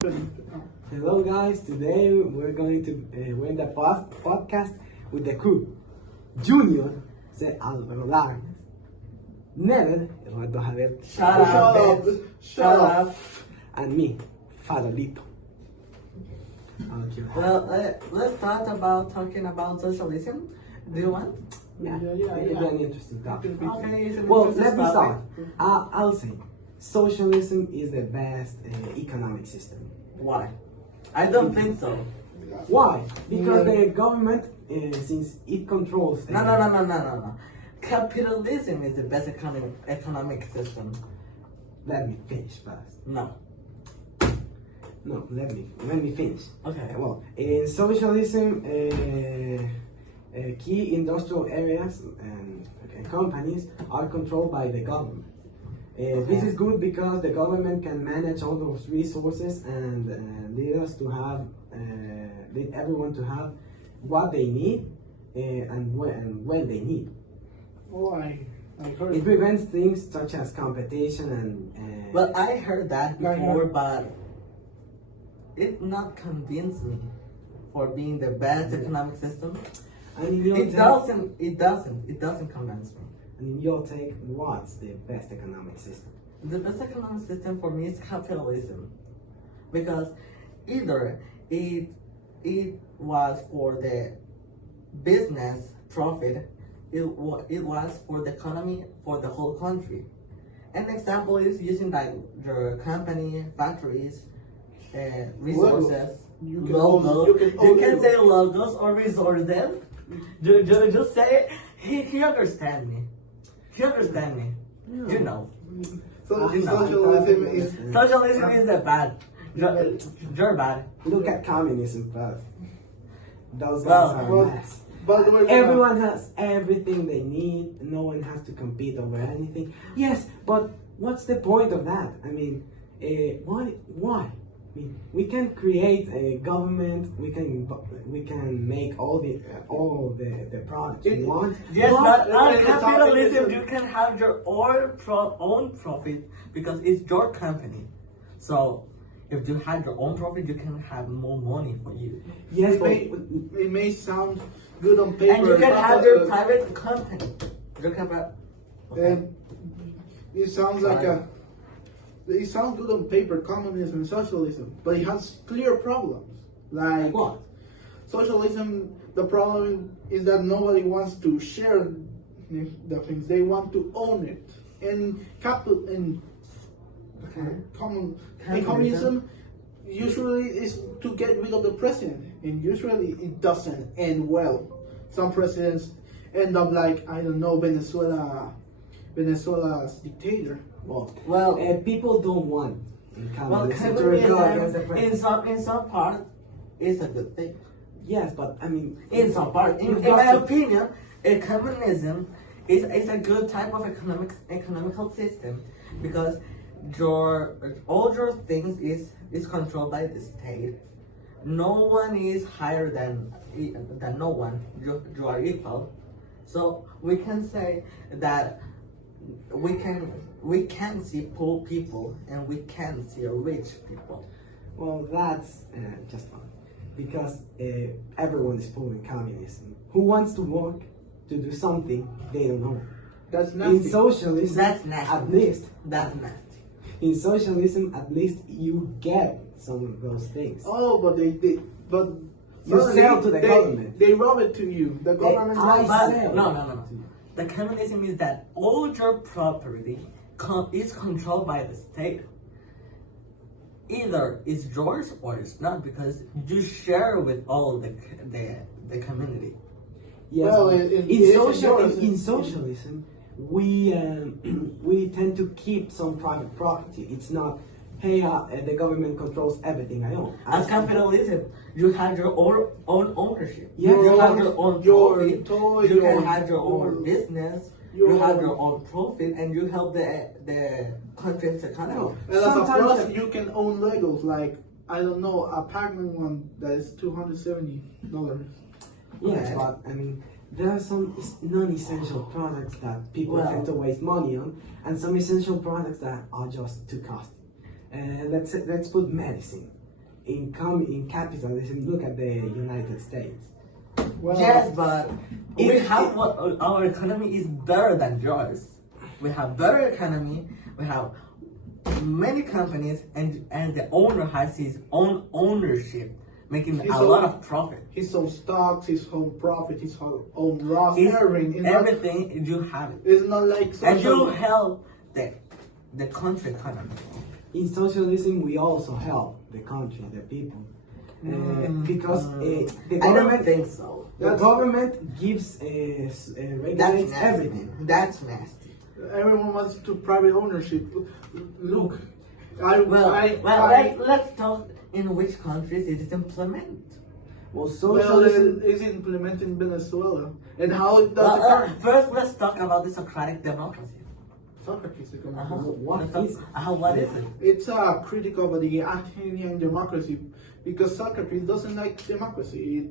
Hello guys, today we're in the podcast with the crew. Junior, say Álvaro Lares. Never, Eduardo Javier. Shut up. And me, Farolito. Okay. Well, let's start about talking about socialism. Do you want? Yeah, it'll be an interesting topic. Okay, it's an Well, interesting let me start. topic. I'll say socialism is the best economic system. Why? I don't think so. Why? Because the government, since it controls. No. Capitalism is the best economic system. Let me finish first. No. No, let me finish. Okay. Well, in socialism, key industrial areas and companies are controlled by the government. This is good because the government can manage all those resources and lead everyone to have what they need and when they need. Oh, I heard. It prevents things such as competition and. Well, I heard that before, but it not convinced me for being the best economic system. And in your It take, doesn't convince me. and in your take, what's the best economic system? The best economic system for me is capitalism, because either it was for the business profit, it was for the economy for the whole country. An example is using like your company, factories, resources, You can logos. own You can logos. say logos or resources. Just say it. He understand me. He understand me. You know. Socialism is. Socialism is a bad. You're bad. Look at communism first. Those Well, guys are well, a mess. But we're Everyone has everything they need. No one has to compete over anything. Yes, but what's the point of that? I mean, why? I mean, we can create a government. We can make all the products we want. Yes, but but on it's a capitalism, topic. you can have your own profit because it's your company. So, if you had your own profit, you can have more money for you. yes, but it may sound good on paper. And you can but, have your private company. You can have. And it sounds like it sounds good on paper, communism and socialism, but it has clear problems. Like what? socialism, the problem is that nobody wants to share the things; they want to own it. And communism usually is to get rid of the president, and usually it doesn't end well. Some presidents end up like, I don't know, Venezuela's dictator. Well, people don't want communism to rebel against the communism president. in some part is a good thing. Yes, but I mean, In some part, in You've got my to- opinion, communism is a good type of economical system because all your things is controlled by the state. No one is higher than no one. You are equal. So we can say that we can see poor people and we can see rich people. well, that's just fun because everyone is following communism. Who wants to work to do something they don't know? That's In nasty. socialism, That's nasty. at least That's nasty. in socialism, at least you get some of those things. Oh, but but You suddenly sell to the government. They rob it to you. The government I robs But sell. no. The communism is that all your property is controlled by the state. Either it's yours or it's not because you share with all the community. Yes, Well, but yours. in socialism, we tend to keep some private property. It's not, hey, the government controls everything I own. As capitalism, you have your own ownership. Yeah, You have your own your profit. toy, You your- can have your own your- business. your- You have your own profit, and you help the country's economy. No. And as a Sometimes plus, the- you can own Legos. Like, I don't know, a Pac-Man one that is $270. Yes, Okay. but I mean, there are some non-essential products that people Well- tend to waste money on, and some essential products that are just too costly. Let's put medicine. in capitalism, look at the United States. Well, Yes, but we It- have it- what our economy is better than yours. We have better economy. We have many companies, and the owner has his own ownership, making His a own- lot of profit. his own stocks, his own profit, his own loss, It's everything. everything you have it, It's not like and you social. help the country economy. In socialism, we also help the country, the people, because the I don't government, think so. the government gives regulates nasty. everything. That's nasty. Everyone wants to private ownership. Look, Let's talk in which countries it is implemented. Well, well, socialism. is implemented in Venezuela, and how does Well, the current first, let's talk about the Socratic democracy. Socrates economy? What is it? What is it? It's a critic of the Athenian democracy because Socrates doesn't like democracy.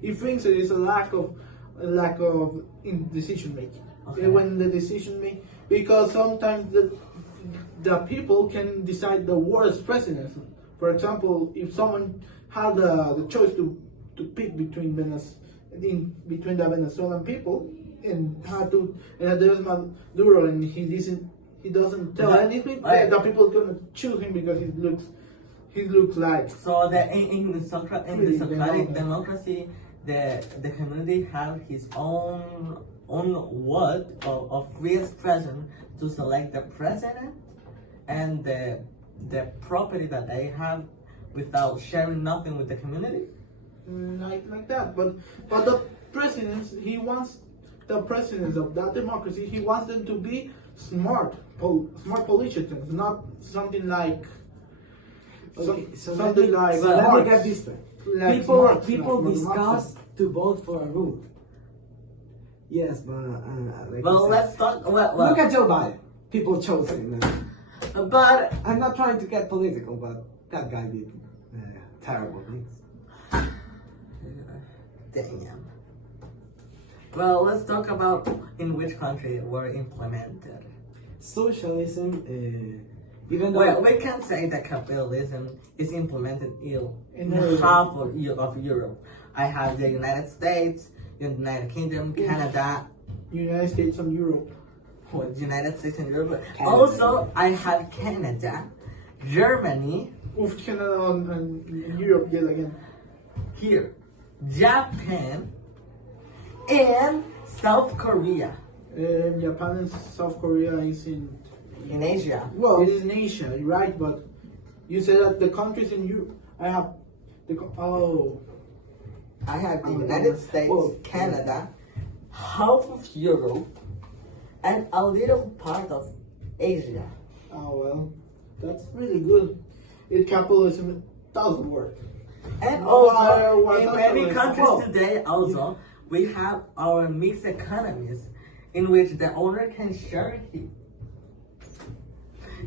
He thinks it is a lack of decision making. Okay. When the decision make, because sometimes the people can decide the worst presidents. For example, if someone had the choice to pick between between the Venezuelan people and there's Maduro and he doesn't tell anything, the people gonna choose him because he looks like. So in the Really, Socratic they know. democracy, the community have his own word of vice president to select the president and the property that they have without sharing nothing with the community. Like that, but the presidents, he wants the presidents of that democracy. He wants them to be smart politicians, not something like Okay, so let something me, like so let me smart. get this straight. Like People smart, people not discuss to vote for a route. Yes, but like Well, you said, let's talk. look at Joe Biden. People chose him. But I'm not trying to get political, but that guy did terrible things. damn. Well, let's talk about in which country were implemented. Socialism, even though Well, we can say that capitalism is implemented in Europe. half of Europe. I have the United States, United Kingdom, Canada, United States and Europe. or United States and Europe. Canada. Also, I have Canada, Germany, Oof, Canada and Europe yet again. here, Japan, and South Korea Japan and South Korea is in in Asia. it is in Asia, right? But you said that the countries in Europe. I have I have the Oh, United yeah. States, Well, Canada, half of Europe, and a little part of Asia. well, that's really good. Capitalism doesn't work. And Well, also, in many socialism. countries Well, today, also, we have our mixed economies in which the owner can share it.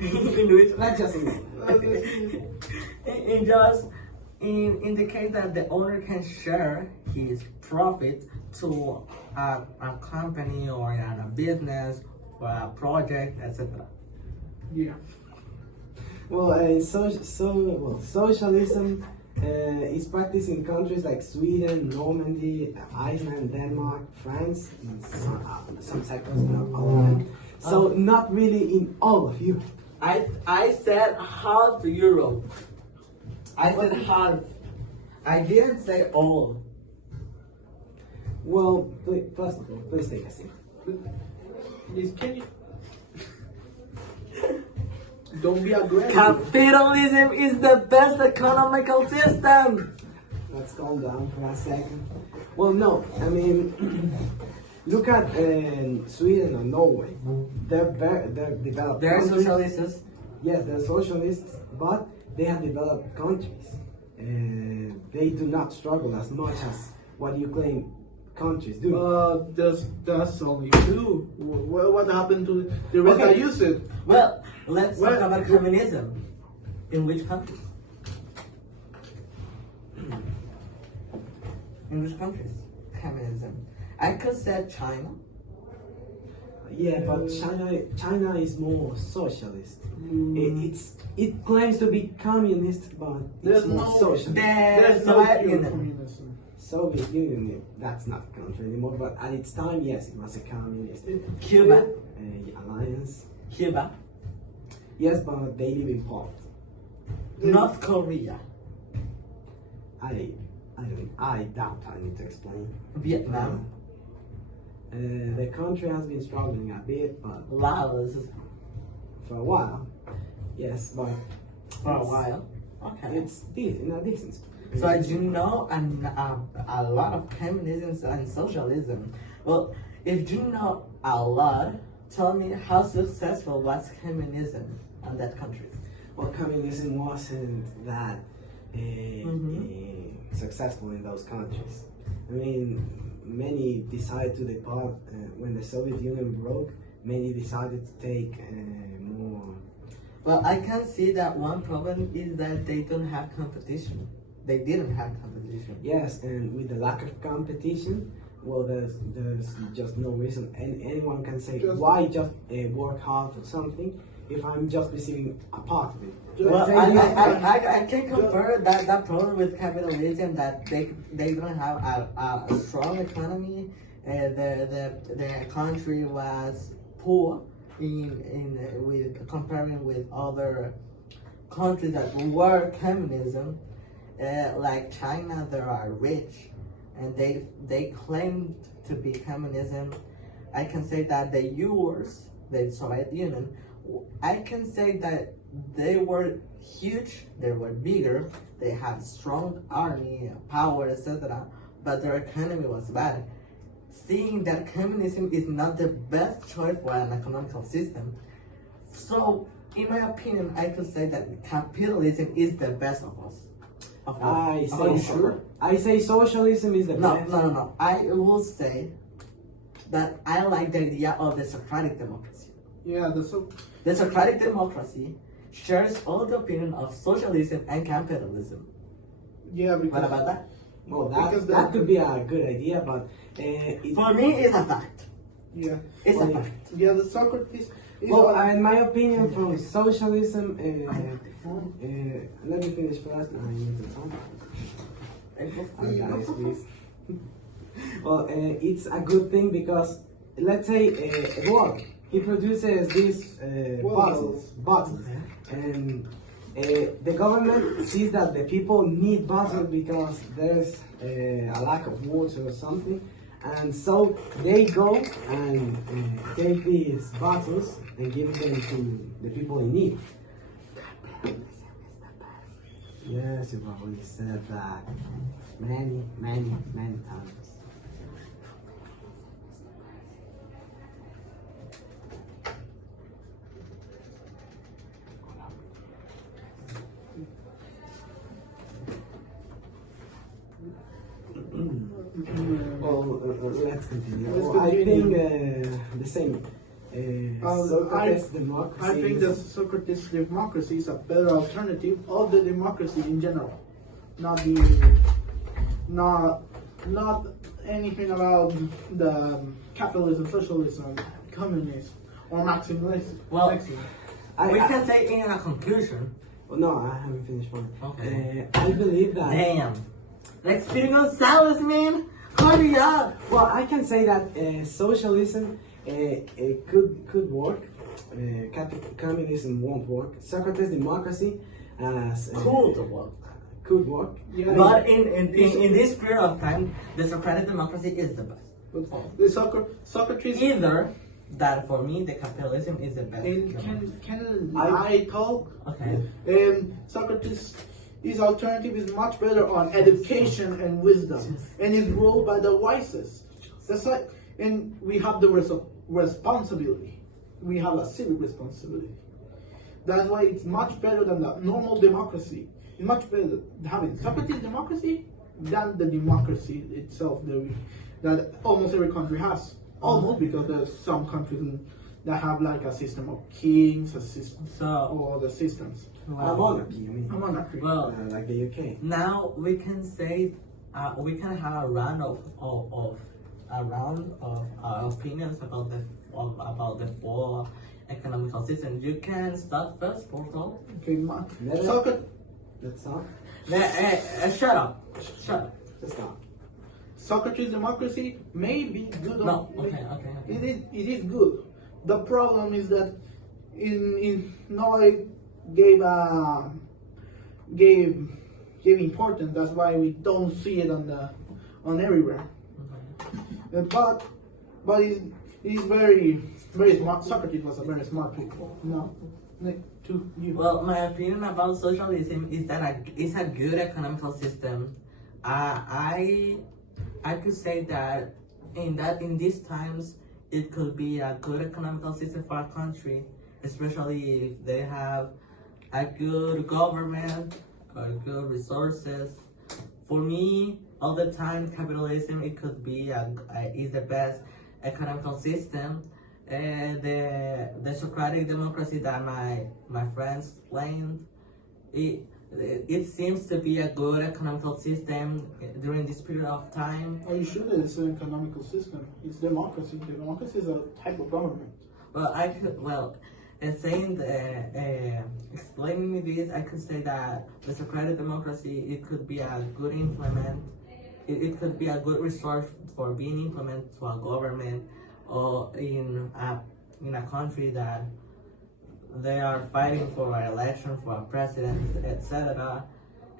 in which, not just in in the case that the owner can share his profit to a company or a business or a project, etc. Yeah. Well, socialism is practiced in countries like Sweden, Normandy, Iceland, Denmark, France, and some sectors, not all of them. So not really in all of Europe. I said half Europe. I said half. I didn't say all. Well, first of all, please take a seat. Please, can you? Don't be aggressive. Capitalism is the best economical system. Let's calm down for a second. Well, no, I mean, look at Sweden or Norway. They're developed. They're countries. socialists. Yes, they're socialists, but they have developed countries. They do not struggle as much as what you claim countries do. That's only two. What happened to the rest Okay. that used it? Well, let's talk Well, about communism. In which countries? In which countries? Communism. I could say China. Yeah, but China is more socialist. It claims to be communist, but There's it's more no- socialist. There's no Soviet pure Union. communism. Soviet Union, that's not a country anymore. But at its time, yes, it was a communist Cuba, alliance. Cuba, Yes, but they live in poverty. North Korea, I doubt I need to explain. Vietnam, The country has been struggling a bit, but Laos for a while, yes, but for a while. Okay. it's in a decent. So I do know a lot of communism and socialism. Well, if you know a lot, tell me how successful was communism in that country? Well, communism wasn't that successful in those countries. I mean, many decided to depart when the Soviet Union broke. Many decided to take more. Well, I can see that one problem is that they don't have competition. They didn't have competition. Yes, and with the lack of competition, well, there's just no reason. And anyone can say, why just work hard for something if I'm just receiving a part of it? Well, Let's say I can compare that problem with capitalism, that they don't have a strong economy. The country was poor with comparing with other countries that were communism, like China. They are rich, and they claim to be communism. I can say that the US, the Soviet Union, I can say that they were huge, they were bigger, they had strong army, power, etc. But their economy was bad. Seeing that communism is not the best choice for an economical system. So, in my opinion, I could say that capitalism is the best of us. I say socialism is the best. No. I will say that I like the idea of the Socratic democracy. Yeah, The Socratic democracy shares all the opinion of socialism and capitalism. yeah, because What about that? Well, Because that could be a good idea, but For me, it's a fact. yeah, It's a fact. yeah, the Socrates. Is well, a- in my opinion, from socialism, let me finish first. I need to talk. Guys, please. Well, it's a good thing because let's say Eduardo, he produces these bottles, and the government sees that the people need bottles because there's a lack of water or something, and so they go and take these bottles and give them to the people in need. Yes, you've already said that many times. Well, let's continue. Well, I think the same. Socrates democracy. I think the Socrates democracy is a better alternative of the democracy in general, not anything about the capitalism, socialism, communism, or maximalism. Well, I- we I- can say in a conclusion. Oh, no, I haven't finished one. Okay. I believe that. Damn. Let's speak on salads, man. Hurry up. Well, I can say that socialism could work. Communism won't work. Socrates democracy could work. Yeah. But in this period of time, the Socratic democracy is the best. The Socrates. Either that for me, the capitalism is the best. And can I talk? Okay. Socrates' his alternative is much better on education and wisdom, and is ruled by the wisest. That's like, and we have the responsibility. We have a civic responsibility. That's why it's much better than the normal democracy. It's much better having Socrates' democracy than the democracy itself that almost every country has. Almost, because there's some countries that have like a system of kings, a system, or other systems. A monarchy, I mean. A monarchy. Well, like the UK. now we can say we can have a round of a round of opinions about the full economical system. You can start first, Portal. Okay, Let's start. Shut up. Shut up. Let's start. Socrates' democracy may be good. No. Okay. It is good. The problem is that in Noah gave importance. That's why we don't see it on everywhere. But he's very smart. Socrates was a very smart people. No, to you. Well, my opinion about socialism is that it's a good economical system. I could say that in these times it could be a good economical system for a country, especially if they have a good government or good resources. For me, all the time, capitalism it could be is the best economical system. The Socratic democracy that my friends explained, it seems to be a good economical system during this period of time. Are you sure that it's an economical system? It's democracy. Democracy is a type of government. Explaining me this, I could say that the Socratic democracy it could be a good it could be a good resource for being implemented to a government or in a country that they are fighting for an election for a president, etc.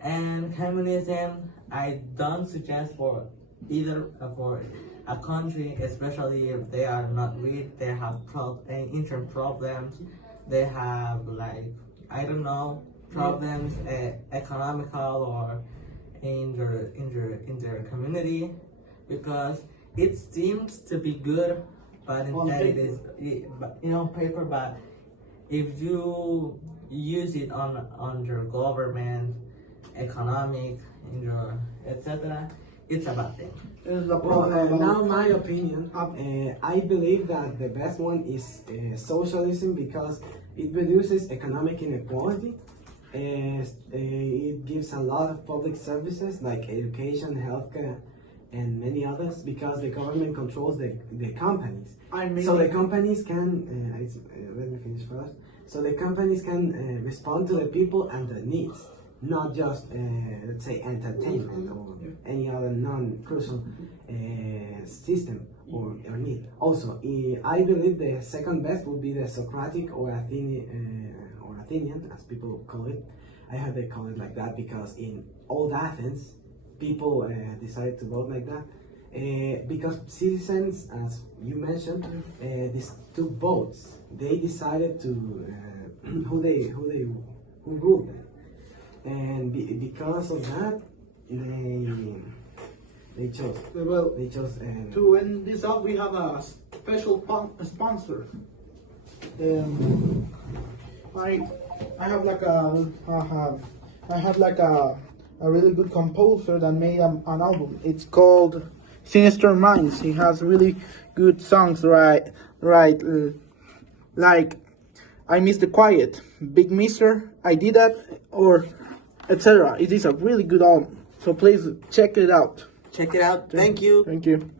And communism, I don't suggest for either for a country, especially if they are not rich, they have internal problems, they have problems, economical or in their community, because it seems to be good, but instead it is on paper. But if you use it on your government, economic, in your etc., it's a bad thing. Now my opinion, I believe that the best one is socialism because it reduces economic inequality. It gives a lot of public services like education, healthcare, and many others because the government controls the companies. So the companies can, let me finish first. So the companies can respond to the people and their needs, not just, let's say, entertainment or any other non-crucial system or need. Also, I believe the second best would be the Socratic or Athenian, as people call it. I heard they call it like that because in old Athens, people decided to vote like that because citizens, as you mentioned, these two votes. They decided to who ruled them, and because of that, they chose. To end this up, we have a special sponsor. I have a really good composer that made an album. It's called Sinister Minds. He has really good songs, like I Miss the Quiet, Big Mister, I Did That, or etc. It is a really good album. So please check it out. Check it out. Thank you. Thank you.